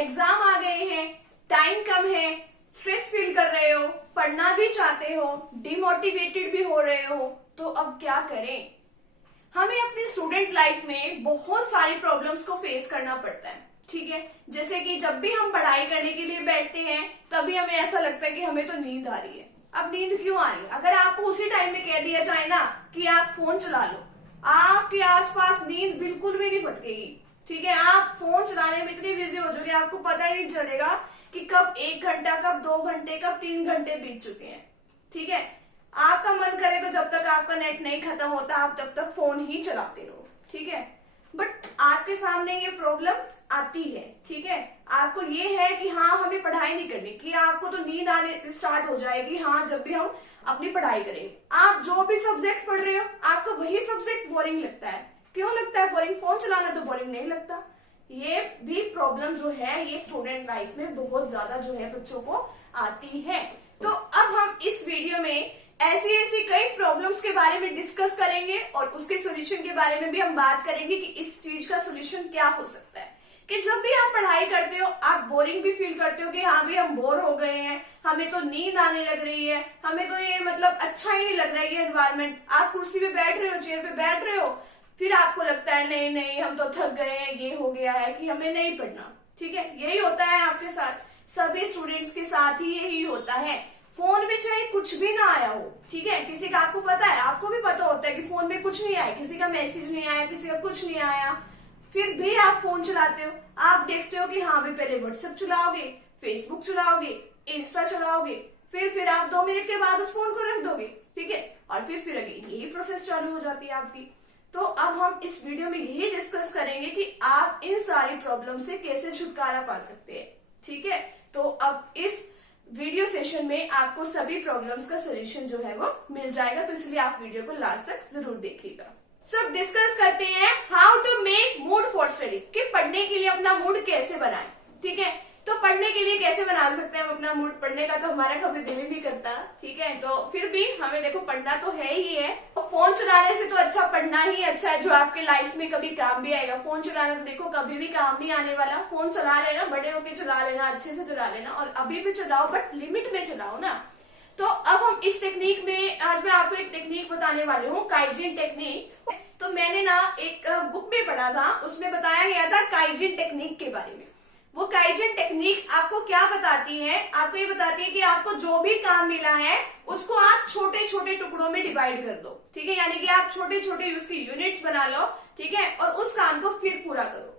Exam आ गए हैं, time कम है, स्ट्रेस फील कर रहे हो, पढ़ना भी चाहते हो, डिमोटिवेटेड भी हो रहे हो, तो अब क्या करें? हमें अपनी स्टूडेंट लाइफ में बहुत सारी प्रॉब्लम्स को फेस करना पड़ता है, ठीक है। जैसे कि जब भी हम पढ़ाई करने के लिए बैठते हैं तभी हमें ऐसा लगता है कि हमें तो नींद आ रही है। अब नींद क्यों आ रही है? अगर आपको उसी टाइम में कह दिया जाए ना कि आप फोन चला लो, आपके आसपास नींद बिल्कुल भी नहीं भटकेगी, ठीक है। आप फोन चलाने में इतने बिजी हो जाओगे आपको पता ही नहीं चलेगा कि कब 1 घंटा, कब 2 घंटे, कब 3 घंटे बीत चुके हैं, ठीक है। आपका मन करे तो जब तक आपका नेट नहीं खत्म होता आप तब तक फोन ही चलाते रहो, ठीक है। बट आपके सामने ये प्रॉब्लम आती है, ठीक है। आपको ये है कि हाँ हमें पढ़ाई नहीं करनी कि आपको तो नींद आने स्टार्ट हो जाएगी हाँ जब भी हम अपनी पढ़ाई करेंगे। आप जो भी सब्जेक्ट पढ़ रहे हो आपको वही सब्जेक्ट बोरिंग लगता है। क्यों लगता है बोरिंग? फोन चलाना तो बोरिंग नहीं लगता। ये भी प्रॉब्लम जो है ये स्टूडेंट लाइफ में बहुत ज्यादा जो है बच्चों को आती है। तो अब हम इस वीडियो में ऐसी ऐसी कई प्रॉब्लम्स के बारे में डिस्कस करेंगे और उसके सोल्यूशन के बारे में भी हम बात करेंगे कि इस चीज का सोल्यूशन क्या हो सकता है। कि जब भी आप पढ़ाई करते हो आप बोरिंग भी फील करते हो कि हाँ भी हम बोर हो गए हैं, हमें तो नींद आने लग रही है, हमें तो ये मतलब अच्छा ही नहीं लग रहा है ये एनवायरमेंट। आप कुर्सी पे बैठ रहे हो, चेयर पे बैठ रहे हो, फिर आपको लगता है नहीं नहीं हम तो थक गए हैं, ये हो गया है कि हमें नहीं पढ़ना, ठीक है। यही होता है आपके साथ, सभी स्टूडेंट्स के साथ ही यही होता है। फोन में चाहे कुछ भी ना आया हो, ठीक है, किसी का आपको पता है, आपको भी पता होता है कि फोन में कुछ नहीं आया, किसी का मैसेज नहीं आया, किसी का कुछ नहीं आया, फिर भी आप फोन चलाते हो। आप देखते हो कि हाँ भी पहले व्हाट्सएप चलाओगे, फेसबुक चलाओगे, इंस्टा चलाओगे, फिर आप 2 मिनट के बाद उस फोन को रख दोगे, ठीक है, और फिर अगेन यही प्रोसेस चालू हो जाती है आपकी। तो अब हम इस वीडियो में यही डिस्कस करेंगे कि आप इन सारी प्रॉब्लम से कैसे छुटकारा पा सकते हैं, ठीक है। तो अब इस वीडियो सेशन में आपको सभी प्रॉब्लम्स का सोल्यूशन जो है वो मिल जाएगा, तो इसलिए आप वीडियो को लास्ट तक जरूर देखिएगा। सो डिस्कस करते हैं how to make mood for study, कि पढ़ने के लिए अपना मूड कैसे बनाएं, ठीक है। तो पढ़ने के लिए कैसे बना सकते हैं हम अपना मूड? पढ़ने का तो हमारा कभी दिल ही नहीं करता, ठीक है, तो फिर भी हमें देखो पढ़ना तो है ही है। और फोन चलाने से तो अच्छा पढ़ना ही अच्छा है जो आपके लाइफ में कभी काम भी आएगा। फोन चलाना तो देखो कभी भी काम नहीं आने वाला। फोन चला लेना, बड़े होके चला लेना, अच्छे से चला लेना, और अभी भी चलाओ बट लिमिट में चलाओ ना। तो अब हम इस टेक्निक में, आज मैं आपको एक टेक्निक बताने वाली हूँ, काइजिन टेक्निक। तो मैंने ना एक बुक में पढ़ा था, उसमें बताया गया था काइजिन टेक्निक के बारे में। वो काइजिन टेक्निक आपको क्या बताती है? आपको ये बताती है कि आपको जो भी काम मिला है उसको आप छोटे छोटे टुकड़ों में डिवाइड कर दो, ठीक है, यानी कि आप छोटे छोटे उसकी यूनिट्स बना लो, ठीक है, और उस काम को फिर पूरा करो।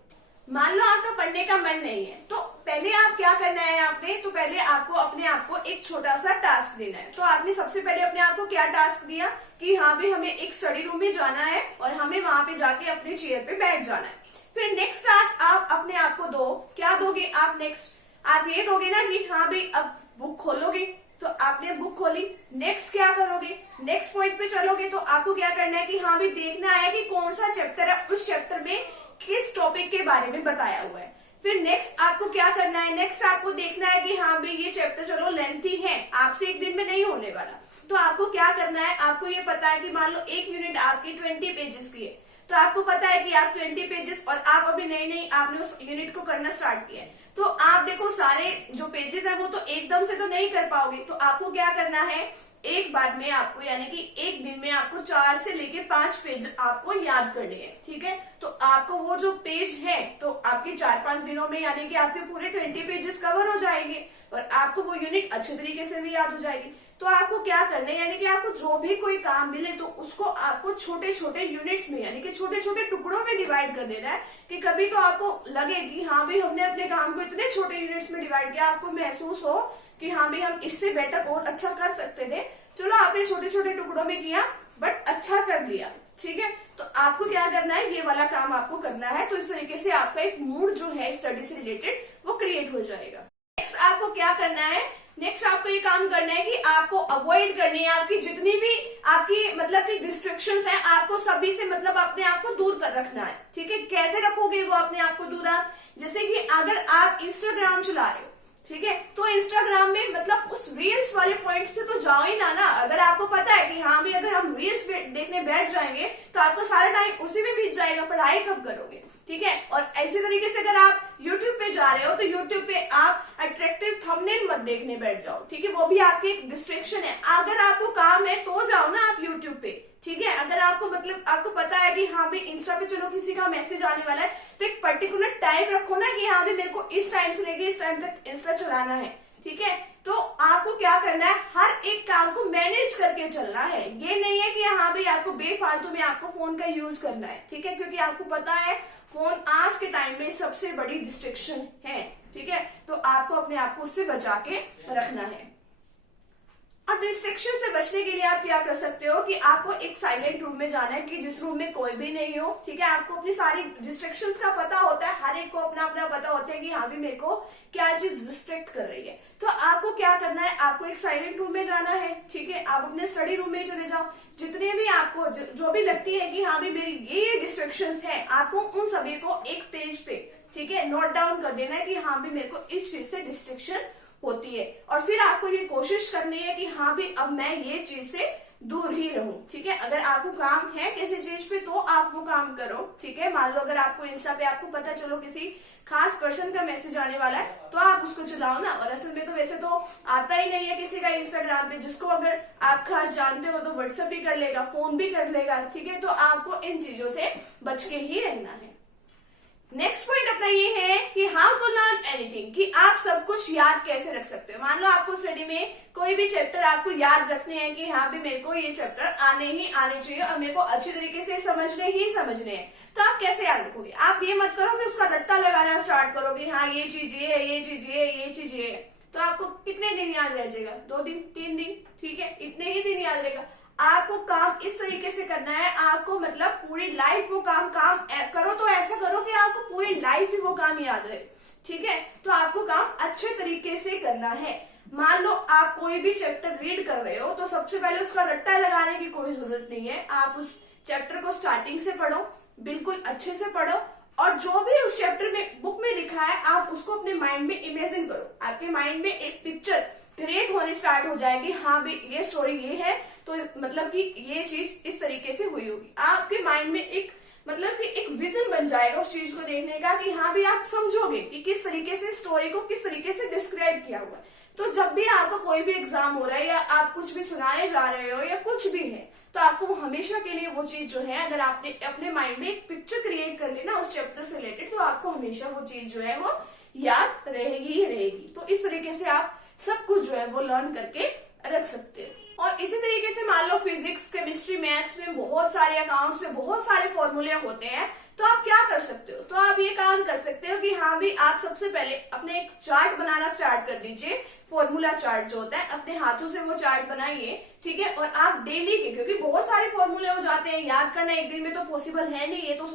मान लो आपका पढ़ने का मन नहीं है, तो पहले आप क्या करना है आपने? तो पहले आपको अपने आप को एक छोटा सा टास्क देना है। तो आपने सबसे पहले अपने आप को क्या टास्क दिया कि हाँ भी हमें एक स्टडी रूम में जाना है और हमें वहां पे जाके अपने चेयर पे बैठ जाना है। फिर नेक्स्ट टास्क आप अपने आप को दो, क्या दोगे आप? नेक्स्ट आप ये दोगे ना कि हाँ भाई अब बुक खोलोगे, तो आपने बुक खोली, नेक्स्ट क्या करोगे? नेक्स्ट पॉइंट पे चलोगे, तो आपको क्या करना है कि हाँ भी देखना है कि कौन सा चैप्टर है, उस चैप्टर में किस टॉपिक के बारे में बताया हुआ है। फिर नेक्स्ट आपको क्या करना है? नेक्स्ट आपको देखना है कि हाँ भाई ये चैप्टर चलो लेंथी है, आपसे एक दिन में नहीं होने वाला, तो आपको क्या करना है? आपको ये पता है कि मान लो एक यूनिट आपकी 20 पेजेस की है, तो आपको पता है कि आप 20 पेजेस, और आप अभी नई आपने उस यूनिट को करना स्टार्ट किया है, तो आप देखो सारे जो पेजेस हैं वो तो एकदम से तो नहीं कर पाओगे, तो आपको क्या करना है? एक बार में आपको, यानी कि एक दिन में आपको 4 से लेके 5 पेज आपको याद करने हैं, ठीक है। तो आपको वो जो पेज है तो आपके 4-5 दिनों में यानी कि आपके पूरे 20 पेजेस कवर हो जाएंगे और आपको वो यूनिट अच्छे तरीके से भी याद हो जाएगी। तो आपको क्या करना है, यानी कि आपको जो भी कोई काम मिले तो उसको आपको छोटे छोटे यूनिट्स में, यानी कि छोटे छोटे टुकड़ों में डिवाइड कर देना है। कि कभी तो आपको लगे कि हाँ भाई हमने अपने काम को इतने छोटे यूनिट्स में डिवाइड किया, आपको महसूस हो कि हाँ भाई हम इससे बेटर और अच्छा कर सकते थे, चलो आपने छोटे छोटे टुकड़ों में किया बट अच्छा कर लिया, ठीक है। तो आपको क्या करना है? ये वाला काम आपको करना है। तो इस तरीके से आपका एक मूड जो है स्टडी से रिलेटेड वो क्रिएट हो जाएगा। नेक्स्ट आपको क्या करना है? नेक्स्ट आपको ये काम करना है कि आपको अवॉइड करनी है आपकी जितनी भी आपकी मतलब की डिस्ट्रैक्शंस हैं, आपको सभी से मतलब अपने आप को दूर कर रखना है, ठीक है। कैसे रखोगे वो अपने आप को दूर? आप जैसे कि अगर आप इंस्टाग्राम चला रहे हो, ठीक है, तो इंस्टाग्राम में मतलब उस रील्स वाले पॉइंट पे तो जाओ ही ना। अगर आपको पता है कि हाँ भी अगर हम रील्स देखने बैठ जाएंगे तो आपका सारा टाइम उसी में बीत जाएगा, पढ़ाई कब करोगे? ठीक है। और ऐसे तरीके से अगर आप YouTube पे जा रहे हो तो YouTube पे आप अट्रैक्टिव थंबनेल मत देखने बैठ जाओ, ठीक है, वो भी आपकी एक डिस्ट्रैक्शन है। अगर आपको काम है तो जाओ ना आप YouTube पे, ठीक है। अगर आपको मतलब आपको पता है कि हाँ भी इंस्टा पे चलो किसी का मैसेज आने वाला है, तो एक पर्टिकुलर टाइम रखो ना कि हाँ भी मेरे को इस टाइम से लेके इस टाइम तक इंस्टा चलाना है, ठीक है। तो आपको क्या करना है, हर एक काम को मैनेज करके चलना है। ये नहीं है कि हाँ भाई आपको बेफालतू में आपको फोन का यूज करना है, ठीक है, क्योंकि आपको पता है फोन आज के टाइम में सबसे बड़ी डिस्ट्रैक्शन है, ठीक है। तो आपको अपने आप को उससे बचा के रखना है। और डिस्ट्रैक्शन से बचने के लिए आप क्या कर सकते हो कि आपको एक साइलेंट रूम में जाना है कि जिस रूम में कोई भी नहीं हो, ठीक है। आपको अपनी सारी डिस्ट्रैक्शंस का पता होता है, हर एक को अपना अपना पता होता है कि हाँ भी मेरे को क्या चीज डिस्ट्रैक्ट कर रही है। तो आपको क्या करना है, आपको एक साइलेंट रूम में जाना है, ठीक है। आप अपने स्टडी रूम में चले जाओ, जितने भी आपको जो भी लगती है कि हाँ भी मेरी ये डिस्ट्रैक्शंस है, आपको उन सभी को एक पेज पे, ठीक है, नोट डाउन कर देना है कि हाँ भी मेरे को इस चीज से डिस्ट्रैक्शन होती है। और फिर आपको ये कोशिश करनी है कि हाँ भी अब मैं ये चीज से दूर ही रहूं, ठीक है। अगर आपको काम है किसी चीज पे तो आप वो काम करो, ठीक है। मान लो अगर आपको इंस्टा पे आपको पता चलो किसी खास पर्सन का मैसेज आने वाला है तो आप उसको चलाओ ना। और असल में तो वैसे तो आता ही नहीं है किसी का इंस्टाग्राम पे, जिसको अगर आप खास जानते हो तो व्हाट्सएप भी कर लेगा, फोन भी कर लेगा, ठीक है। तो आपको इन चीजों से बच के ही रहना है। नेक्स्ट पॉइंट अपना ये है कि हाउ टू लर्न एनीथिंग, कि आप सब कुछ याद कैसे रख सकते हो। मान लो आपको स्टडी में कोई भी चैप्टर आपको याद रखने हैं कि हाँ भी मेरे को ये चैप्टर आने ही आने चाहिए और मेरे को अच्छे तरीके से समझने हैं, तो आप कैसे याद रखोगे। आप ये मत करो कि उसका रट्टा लगाना स्टार्ट करो कि हाँ ये चीज ये है, ये चीज ये है, ये चीज ये है। तो आपको कितने दिन याद रह जाएगा, 2 दिन 3 दिन, ठीक है, इतने ही दिन याद रहेगा। आपको काम इस तरीके से करना है, आपको मतलब पूरी लाइफ वो काम करो तो ऐसा करो कि आपको पूरी लाइफ ही वो काम याद रहे, ठीक है। तो आपको काम अच्छे तरीके से करना है। मान लो आप कोई भी चैप्टर रीड कर रहे हो तो सबसे पहले उसका रट्टा लगाने की कोई जरूरत नहीं है। आप उस चैप्टर को स्टार्टिंग से पढ़ो, बिल्कुल अच्छे से पढ़ो, और जो भी उस चैप्टर में बुक में लिखा है आप उसको अपने माइंड में इमेजिन करो। आपके माइंड में एक पिक्चर क्रिएट होने स्टार्ट हो जाएगी, हाँ भी ये स्टोरी ये है तो मतलब कि ये चीज इस तरीके से हुई होगी। आपके माइंड में एक मतलब कि एक विजन बन जाएगा उस चीज को देखने का कि हाँ भी आप समझोगे कि किस तरीके से स्टोरी को किस तरीके से डिस्क्राइब किया हुआ है। तो जब भी आपका कोई भी एग्जाम हो रहा है या आप कुछ भी सुनाने जा रहे हो या कुछ भी है, तो आपको हमेशा के लिए वो चीज जो है, अगर आपने अपने माइंड में एक पिक्चर क्रिएट कर ली ना उस चैप्टर से रिलेटेड, तो आपको हमेशा वो चीज जो है वो याद रहेगी ही रहेगी। तो इस तरीके से आप सब कुछ जो है वो लर्न करके रख सकते हो। और इसी तरीके से मान लो फिजिक्स, केमिस्ट्री, मैथ्स में बहुत सारे अकाउंट्स में बहुत सारे फॉर्मूले होते हैं, तो आप क्या कर सकते हो, तो आप ये काम कर सकते हो कि हाँ भी आप सबसे पहले अपने एक चार्ट बनाना स्टार्ट कर दीजिए। फॉर्मूला चार्ट जो होता है, अपने हाथों से वो चार्ट बनाइए, ठीक है। और आप डेली के, क्योंकि बहुत सारे फॉर्मूले हो जाते हैं, याद करना एक दिन में तो पॉसिबल है नहीं, ये तो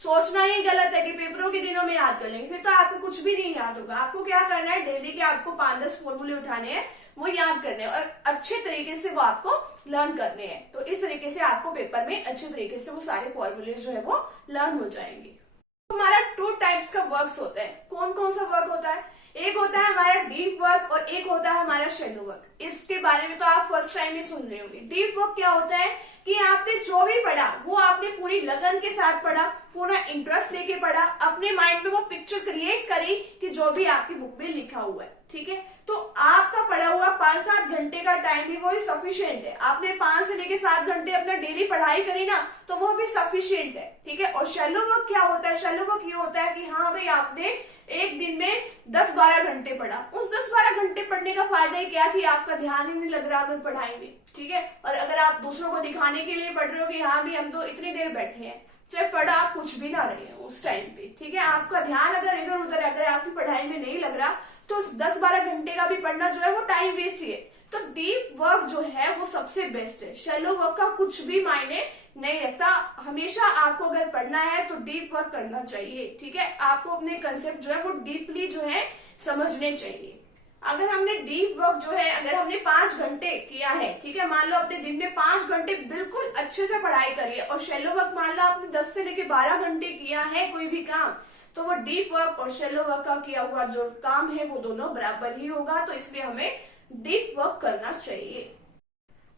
सोचना ही गलत है कि पेपरों के दिनों में याद कर लेंगे, फिर तो आपको कुछ भी नहीं याद होगा। आपको क्या करना है, डेली के आपको 5-10 फॉर्मूले उठाने हैं, वो याद करने हैं और अच्छे तरीके से वो आपको लर्न करने हैं। तो इस तरीके से आपको पेपर में अच्छे तरीके से वो सारे फॉर्मूलेज जो है वो लर्न हो जाएंगे। तो हमारा 2 टाइप्स का वर्क्स होता है। कौन कौन सा वर्क होता है, एक होता है हमारा डीप वर्क और एक होता है हमारा शैलो वर्क। इसके बारे में तो आप फर्स्ट टाइम में सुन रहे होंगे। डीप वर्क क्या होता है कि आपने जो भी पढ़ा वो आपने पूरी लगन के साथ पढ़ा, पूरा इंटरेस्ट लेके पढ़ा, अपने माइंड में वो पिक्चर क्रिएट करी कि जो भी आपकी बुक में लिखा हुआ है, ठीक है। तो आपका पढ़ा हुआ 5-7 घंटे का टाइम भी वो ही सफिशियंट है। आपने 5 से लेके 7 घंटे अपना डेली पढ़ाई करी ना, तो वो भी सफिशियंट है, ठीक है। और शैलो वर्क क्या होता है, शैलो वर्क ये होता है कि हाँ भाई आपने एक दिन में 10-12 घंटे पढ़ा। उस 10-12 घंटे पढ़ने का फायदा ही क्या कि आपका ध्यान ही नहीं लग रहा अगर पढ़ाई में, ठीक है। और अगर आप दूसरों को दिखाने के लिए पढ़ रहे हो कि हाँ भी हम तो इतनी देर बैठे हैं, चाहे पढ़ा आप कुछ भी ना रहे हो उस टाइम पे, ठीक है, आपका ध्यान अगर इधर उधर अगर आपकी पढ़ाई में नहीं लग रहा, तो 10-12 घंटे का भी पढ़ना जो है वो टाइम वेस्ट ही है। तो डीप वर्क जो है वो सबसे बेस्ट है। शैलो वर्क का कुछ भी मायने नहीं रखता। हमेशा आपको अगर पढ़ना है तो डीप वर्क करना चाहिए, ठीक है। आपको अपने कंसेप्ट जो है वो डीपली जो है समझने चाहिए। अगर हमने डीप वर्क जो है, अगर हमने 5 घंटे किया है, ठीक है, मान लो अपने दिन में 5 घंटे बिल्कुल अच्छे से पढ़ाई करिए, और शैलो वर्क मान लो आपने 10 से लेके 12 घंटे किया है कोई भी काम, तो वो डीप वर्क और शैलो वर्क का किया हुआ जो काम है वो दोनों बराबर ही होगा। तो इसलिए हमें डीप वर्क करना चाहिए।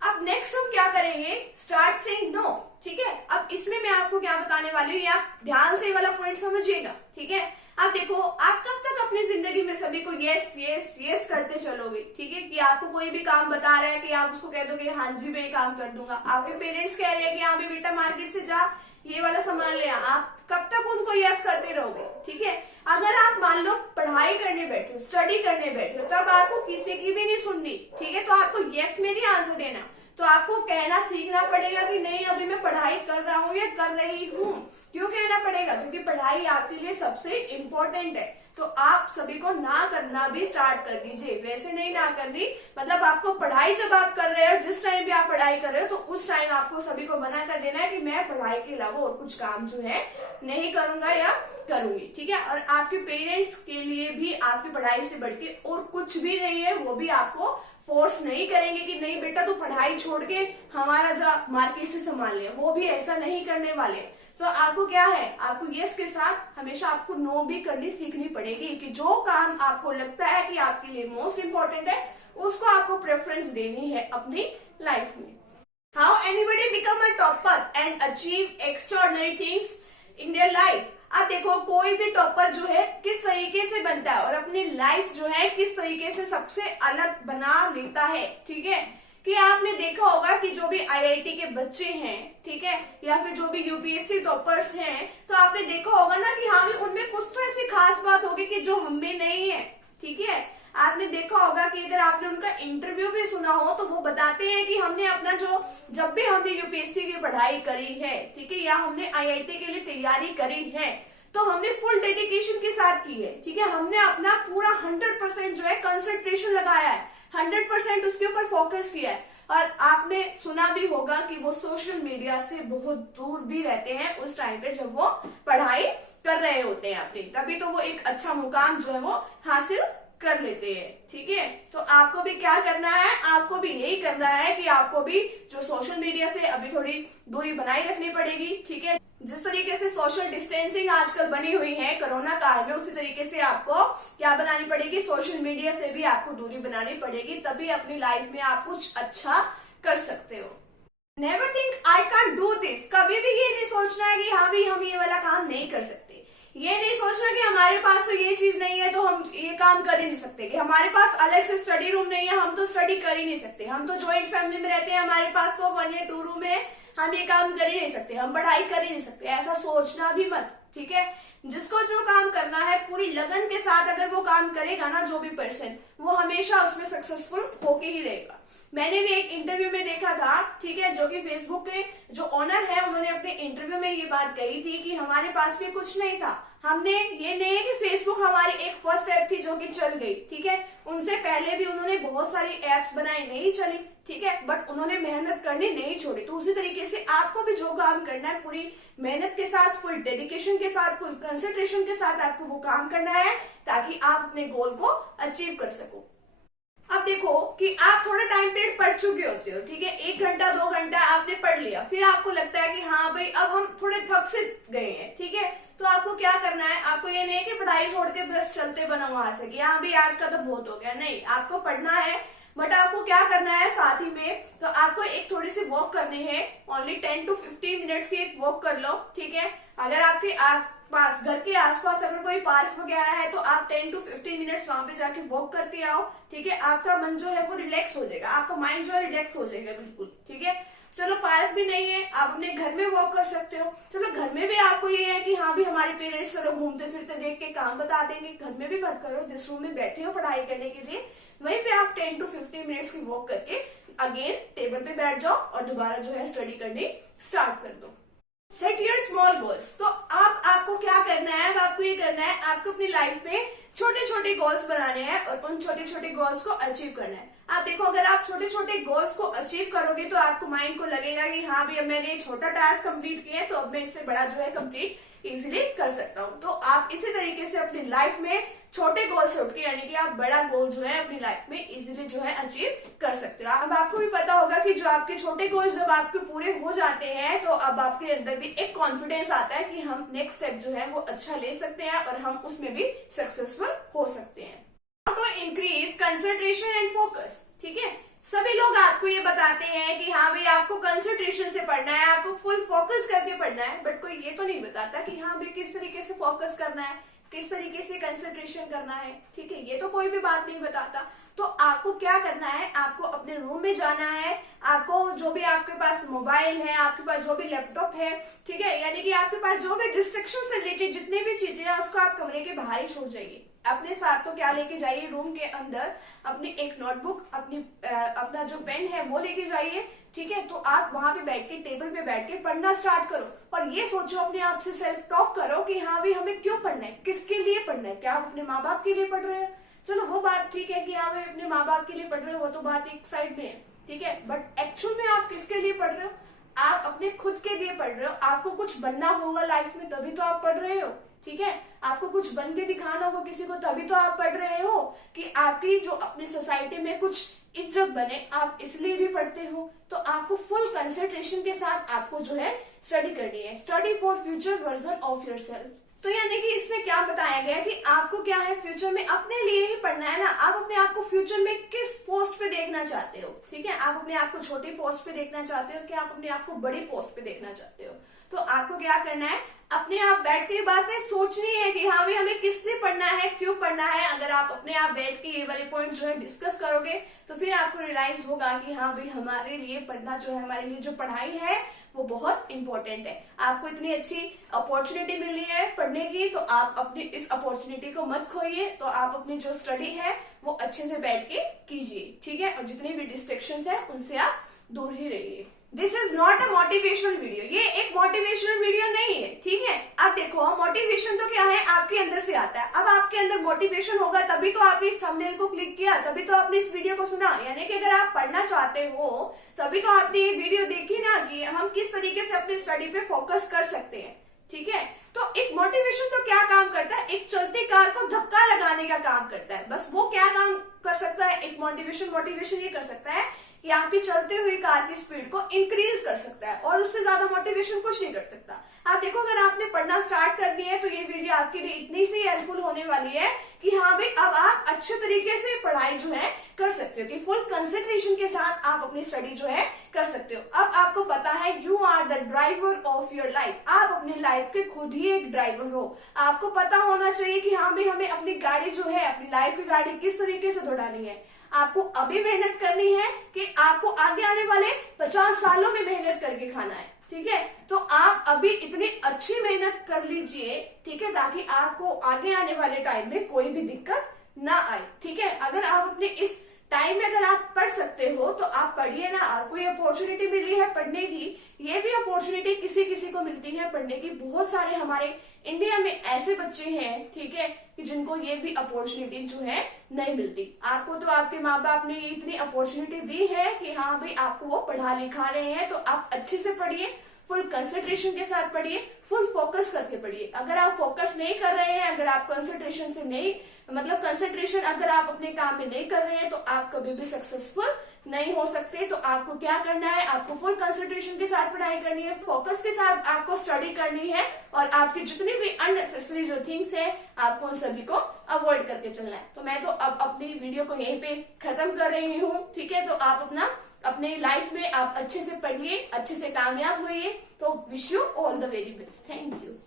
अब नेक्स्ट हम क्या करेंगे, स्टार्ट सेइंग नो। ठीक है, अब इसमें मैं आपको क्या बताने वाली हूँ, ये आप ध्यान से ये वाला पॉइंट समझिएगा। ठीक है, अब देखो, आप कब तक अपनी जिंदगी में सभी को यस यस यस करते चलोगे। ठीक है, कि आपको कोई भी काम बता रहा है कि आप उसको कह दोगे हाँ जी मैं ये काम कर दूंगा। आपके पेरेंट्स कह रहे हैं कि हाँ भी बेटा मार्केट से जा ये वाला सामान ले आ, आप कब तक उनको यस करते रहोगे। ठीक है, अगर आप मान लो पढ़ाई करने बैठे हो, स्टडी करने बैठे हो, तब आपको किसी की भी नहीं सुननी। ठीक है, तो आपको यस में नहीं आंसर देना, तो आपको कहना सीखना पड़ेगा कि नहीं अभी मैं पढ़ाई कर रहा हूँ या कर रही हूँ। क्यों कहना पड़ेगा, क्योंकि पढ़ाई आपके लिए सबसे इम्पोर्टेंट है। तो आप सभी को ना करना भी स्टार्ट कर दीजिए, वैसे नहीं ना करनी, मतलब आपको पढ़ाई जब आप कर रहे हो, जिस टाइम भी आप पढ़ाई कर रहे हो, तो उस टाइम आपको सभी को मना कर देना है कि मैं पढ़ाई के अलावा और कुछ काम जो है नहीं करूंगा या करूंगी। ठीक है, और आपके पेरेंट्स के लिए भी आपकी पढ़ाई से बढ़ के और कुछ भी नहीं है, वो भी आपको फोर्स नहीं करेंगे कि नहीं बेटा तू पढ़ाई छोड़ के हमारा जा मार्केट से संभाल ले, वो भी ऐसा नहीं करने वाले। तो आपको क्या है, आपको यस के साथ हमेशा आपको नो भी करनी सीखनी पड़ेगी, कि जो काम आपको लगता है कि आपके लिए मोस्ट इम्पोर्टेंट है उसको आपको प्रेफरेंस देनी है अपनी लाइफ में। How anybody become a topper and achieve extraordinary things in their life. अब देखो, कोई भी टॉपर जो है किस तरीके से बनता है और अपनी लाइफ जो है किस तरीके से सबसे अलग बना लेता है। ठीक है, कि आपने देखा होगा कि जो भी आईआईटी के बच्चे हैं, ठीक है, या फिर जो भी यूपीएससी टॉपर्स हैं, तो आपने देखा होगा ना कि हाँ भी उनमें कुछ तो ऐसी खास बात होगी कि जो हमें नहीं है। ठीक है, आपने देखा होगा कि अगर आपने उनका इंटरव्यू भी सुना हो तो वो बताते हैं कि हमने अपना जो जब भी हमने यूपीएससी की पढ़ाई करी है, ठीक है, या हमने आईआईटी के लिए तैयारी करी है, तो हमने फुल डेडिकेशन के साथ की है। ठीक है, हमने अपना पूरा 100% जो है कंसंट्रेशन लगाया है, 100% उसके ऊपर फोकस किया है। और आपने सुना भी होगा कि वो सोशल मीडिया से बहुत दूर भी रहते हैं उस टाइम पे जब वो पढ़ाई कर रहे होते हैं अपनी, तभी तो वो एक अच्छा मुकाम जो है वो हासिल कर लेते हैं। ठीक है, तो आपको भी क्या करना है, आपको भी यही करना है कि आपको भी जो सोशल मीडिया से अभी थोड़ी दूरी बनाए रखनी पड़ेगी। ठीक है, जिस तरीके से सोशल डिस्टेंसिंग आजकल बनी हुई है कोरोना काल में, उसी तरीके से आपको क्या बनानी पड़ेगी, सोशल मीडिया से भी आपको दूरी बनानी पड़ेगी, तभी अपनी लाइफ में आप कुछ अच्छा कर सकते हो। Never think I can do this, कभी भी ये नहीं सोचना है कि हाँ भी हम ये वाला काम नहीं कर सकते। ये नहीं सोचना कि हमारे पास तो ये चीज नहीं है तो हम ये काम कर ही नहीं सकते, कि हमारे पास अलग से स्टडी रूम नहीं है हम तो स्टडी कर ही नहीं सकते, हम तो ज्वाइंट फैमिली में रहते हैं हमारे पास तो 1 या 2 रूम है, हम ये काम कर ही नहीं सकते, हम पढ़ाई कर ही नहीं सकते, ऐसा सोचना भी मत। ठीक है, जिसको जो काम करना है पूरी लगन के साथ अगर वो काम करेगा ना, जो भी पर्सन, वो हमेशा उसमें सक्सेसफुल होके ही रहेगा। मैंने भी एक इंटरव्यू में देखा था, ठीक है, जो कि फेसबुक के जो ओनर है उन्होंने अपने इंटरव्यू में ये बात कही थी कि हमारे पास भी कुछ नहीं था, हमने ये नहीं है कि फेसबुक हमारी एक फर्स्ट ऐप थी जो कि चल गई। ठीक है, उनसे पहले भी उन्होंने बहुत सारी एप्स बनाई, नहीं चली। ठीक है, बट उन्होंने मेहनत करनी नहीं छोड़ी। तो उसी तरीके से आपको भी जो काम करना है पूरी मेहनत के साथ, फुल डेडिकेशन के साथ, फुल कंसंट्रेशन के साथ आपको वो काम करना है, ताकि आप अपने गोल को अचीव कर सको। अब देखो कि आप थोड़ा टाइम पीरियड पढ़ चुके होते हो, ठीक है, 1 घंटा 2 घंटा आपने पढ़ लिया, फिर आपको लगता है कि हाँ भाई अब हम थोड़े थक से गए हैं। ठीक है, तो आपको क्या करना है, आपको ये नहीं कि पढ़ाई छोड़ के बस चलते बना वहां से कि हाँ भाई आज का तो बहुत हो गया, नहीं, आपको पढ़ना है, बट आपको क्या करना है साथ ही में, तो आपको एक थोड़ी सी वॉक करनी है, ओनली 10 to 15 मिनट्स की एक वॉक कर लो। ठीक है, अगर आपके आसपास, घर के आसपास अगर कोई पार्क वगैरह है तो आप 10 to 15 मिनट्स वहां पे जाके वॉक करके आओ। ठीक है, आपका मन जो है वो रिलैक्स हो जाएगा, आपका माइंड जो है रिलैक्स हो जाएगा बिल्कुल। ठीक है, चलो पार्क भी नहीं है, आप अपने घर में वॉक कर सकते हो। चलो घर में भी आपको ये है कि हाँ भी हमारे पेरेंट्स चलो घूमते फिरते देख के काम बता देंगे, घर में भी मत करो, जिस रूम में बैठे हो पढ़ाई करने के लिए वहीं पे आप 10 to 15 मिनट्स की वॉक करके अगेन टेबल पे बैठ जाओ और दोबारा जो है स्टडी करनी स्टार्ट कर दो। Set your small goals. तो अब आपको क्या करना है, अब आपको ये करना है, आपको अपनी लाइफ में छोटे छोटे गोल्स बनाने हैं और उन छोटे छोटे गोल्स को अचीव करना है। आप देखो, अगर आप छोटे छोटे गोल्स को अचीव करोगे तो आपको माइंड को लगेगा कि हाँ भी अब मैंने ये छोटा टास्क कंप्लीट किया है तो अब मैं इससे बड़ा जो है कंप्लीट इजीली कर सकता हूँ। तो आप इसी तरीके से अपनी लाइफ में छोटे गोल से उठ के, यानी कि आप बड़ा गोल जो है अपनी लाइफ में इजीली जो है अचीव कर सकते हो। अब आपको भी पता होगा कि जो आपके छोटे गोल्स जब आपके पूरे हो जाते हैं तो अब आपके अंदर भी एक कॉन्फिडेंस आता है कि हम नेक्स्ट स्टेप जो है वो अच्छा ले सकते हैं और हम उसमें भी सक्सेसफुल हो सकते हैं। To increase concentration and focus. ठीक है, सभी लोग आपको ये बताते हैं कि हाँ भाई आपको कंसंट्रेशन से पढ़ना है, आपको फुल फोकस करके पढ़ना है, बट कोई ये तो नहीं बताता कि हाँ भाई किस तरीके से फोकस करना है, किस तरीके से कंसंट्रेशन करना है। ठीक है, ये तो कोई भी बात नहीं बताता। तो आपको क्या करना है, आपको अपने रूम में जाना है, आपको जो भी आपके पास मोबाइल है, आपके पास जो भी लैपटॉप है, ठीक है, यानी कि आपके पास जो भी डिस्ट्रैक्शन से रिलेटेड जितनी भी चीजें हैं उसको आप कमरे के बाहर ही छोड़ जाइए। अपने साथ तो क्या लेके जाइए, रूम के अंदर अपनी एक नोटबुक, अपना जो पेन है वो लेके जाइए। ठीक है, तो आप वहां पे बैठ के, टेबल पे बैठ के पढ़ना स्टार्ट करो और ये सोचो, अपने आप से सेल्फ टॉक करो कि हाँ भाई हमें क्यों पढ़ना है, किसके लिए पढ़ना है। क्या आप अपने माँ बाप के लिए पढ़ रहे हो? चलो वो बात ठीक है कि हाँ भाई अपने माँ बाप के लिए पढ़ रहे हो, वो तो बात एक साइड में है। ठीक है, बट एक्चुअल में आप किसके लिए पढ़ रहे हो? आप अपने खुद के लिए पढ़ रहे हो। आपको कुछ बनना होगा लाइफ में तभी तो आप पढ़ रहे हो। ठीक है, आपको कुछ बन के दिखाना होगा किसी को तभी तो आप पढ़ रहे हो कि आपकी जो अपनी सोसाइटी में कुछ इज्जत बने, आप इसलिए भी पढ़ते हो। तो आपको फुल कंसंट्रेशन के साथ आपको जो है स्टडी करनी है। Study for future version of yourself. तो यानी कि इसमें क्या बताया गया कि आपको क्या है, फ्यूचर में अपने लिए ही पढ़ना है ना। आप अपने आप को फ्यूचर में किस पोस्ट पे देखना चाहते हो? ठीक है, आप अपने आप को छोटी पोस्ट पे देखना चाहते हो कि आप अपने आप को बड़ी पोस्ट पे देखना चाहते हो? तो आपको क्या करना है, अपने आप बैठ के बातें सोचनी है कि हाँ भाई हमें किस लिए पढ़ना है, क्यों पढ़ना है। अगर आप अपने आप बैठ के ये वाले पॉइंट जो है डिस्कस करोगे तो फिर आपको रियलाइज होगा कि हाँ भाई हमारे लिए पढ़ना जो है, हमारे लिए जो पढ़ाई है वो बहुत इंपॉर्टेंट है। आपको इतनी अच्छी अपॉर्चुनिटी मिल रही है पढ़ने की, तो आप अपनी इस अपॉर्चुनिटी को मत खोइए। तो आप अपनी जो स्टडी है वो अच्छे से बैठ के कीजिए। ठीक है, और जितनी भी डिस्ट्रैक्शंस है उनसे आप दूर ही रहिए। This is not a motivational video, ये एक मोटिवेशनल वीडियो नहीं है। ठीक है, अब देखो मोटिवेशन तो क्या है, आपके अंदर से आता है। अब आपके अंदर मोटिवेशन होगा तभी तो आपने इस थंबनेल को क्लिक किया, तभी तो आपने इस वीडियो को सुना। यानी कि अगर आप पढ़ना चाहते हो तभी तो आपने ये वीडियो देखी ना कि हम किस तरीके से अपनी स्टडी पे फोकस कर सकते हैं। ठीक है, तो एक मोटिवेशन तो क्या काम करता है, एक चलती कार को धक्का लगाने का काम करता है। बस वो क्या काम कर सकता है, एक मोटिवेशन ये कर सकता है कि आपकी चलते हुई कार की स्पीड को इंक्रीज कर सकता है, और उससे ज्यादा मोटिवेशन कुछ नहीं कर सकता। आप देखो, अगर आपने पढ़ना स्टार्ट कर दिया है तो ये वीडियो आपके लिए इतनी सी हेल्पफुल होने वाली है कि हाँ भाई अब आप अच्छे तरीके से पढ़ाई जो है कर सकते हो, कि फुल कंसंट्रेशन के साथ आप अपनी स्टडी जो है कर सकते हो। अब आपको पता है you are the driver of your life, आप अपनी लाइफ के खुद ही एक ड्राइवर हो। आपको पता होना चाहिए कि हाँ भाई हमें अपनी गाड़ी जो है, अपनी लाइफ की गाड़ी किस तरीके से दौड़ानी है। आपको अभी मेहनत करनी है कि आपको आगे आने वाले 50 सालों में मेहनत करके खाना है। ठीक है, तो आप अभी इतनी अच्छी मेहनत कर लीजिए, ठीक है, ताकि आपको आगे आने वाले टाइम में कोई भी दिक्कत ना आए। ठीक है, अगर आप अपने इस टाइम में अगर आप पढ़ सकते हो तो आप पढ़िए ना। आपको ये अपॉर्चुनिटी मिली है पढ़ने की, ये भी अपॉर्चुनिटी किसी किसी को मिलती है पढ़ने की। बहुत सारे हमारे इंडिया में ऐसे बच्चे हैं, ठीक है, कि जिनको ये भी अपॉर्चुनिटी जो है नहीं मिलती। आपको तो आपके माँ बाप ने इतनी अपॉर्चुनिटी दी है कि हाँ भाई आपको वो पढ़ा लिखा रहे हैं, तो आप अच्छे से पढ़िए, फुल कंसंट्रेशन के साथ पढ़िए, फुल फोकस करके पढ़िए। अगर आप फोकस नहीं कर रहे हैं, अगर आप कंसंट्रेशन से नहीं, मतलब कंसंट्रेशन अगर आप अपने काम में नहीं कर रहे हैं तो आप कभी भी सक्सेसफुल नहीं हो सकते। तो आपको क्या करना है, आपको फुल कंसंट्रेशन के साथ पढ़ाई करनी है, फोकस के साथ आपको स्टडी करनी है, और आपकी जितनी भी अननेसेसरी जो थिंग्स है आपको उन सभी को अवॉइड करके चलना है। तो मैं तो अब अपनी वीडियो को यहीं पे खत्म कर रही हूँ। ठीक है, तो आप अपने लाइफ में आप अच्छे से पढ़िए, अच्छे से कामयाब होइए। तो wish you all the very best. Thank you.